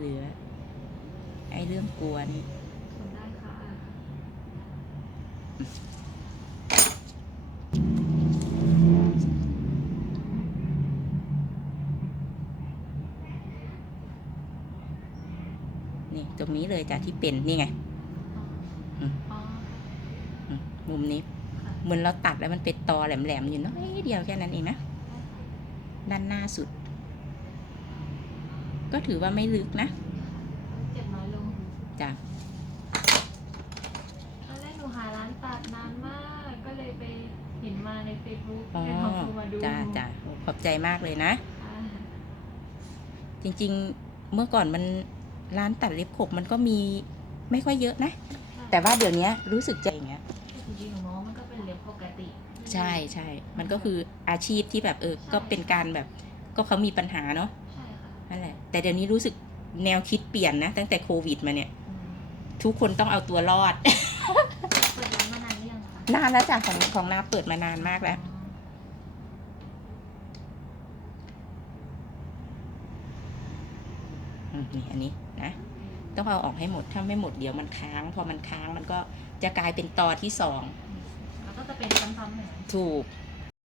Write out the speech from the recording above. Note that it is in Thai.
เหลือ ไอ้เรื่องกลัวนี่ทนได้ค่ะนี่ตรงนี้เลยจ้ะที่เป็นนี่ไงมุมนี้เหมือนเราตัดแล้วมันเป็นตอแหลมๆอยู่น้อยเดียวแค่นั้นเองนะด้านหน้าสุด ก็ถือว่าไม่ลึกนะเจ็บน้อยลงจ้ะตอนแรกหนูหาร้านตัดนานมาก ก็เลยไปเห็นมาในเฟซบุ๊กอ๋อเลยลองโทรมาดูจ้าจ้าโอ้ขอบใจมากเลยนะ ค่ะจริงๆ เมื่อก่อนมันร้านตัดเล็บขบมันก็มีไม่ค่อยเยอะนะ แต่ว่าเดี๋ยวนี้รู้สึกจะอย่างเงี้ย จริงๆของน้องมันก็เป็นเล็บปกติใช่ใช่ มันก็คืออาชีพที่แบบเออ ก็เป็นการแบบ ก็เขามีปัญหาเนาะใช่ค่ะนั่น แหละแต่เดี๋ยวนี้รู้สึกแนวคิดเปลี่ยนนะ ตั้งแต่โควิดมาเนี่ยอืมทุกคนต้องเอาตัวรอด เปิดร้านมานานหรือยังคะนานแล้วจ้ะของของนาเปิดมานานมากแล้ว อืมนี่อันนี้นะ ต้องเอาออกให้หมด ถ้าไม่หมดเดี๋ยวมันค้าง พอมันค้างมันก็จะกลายเป็นตอที่สอง แล้วก็จะเป็นซ้ำๆเหมือนกันถูก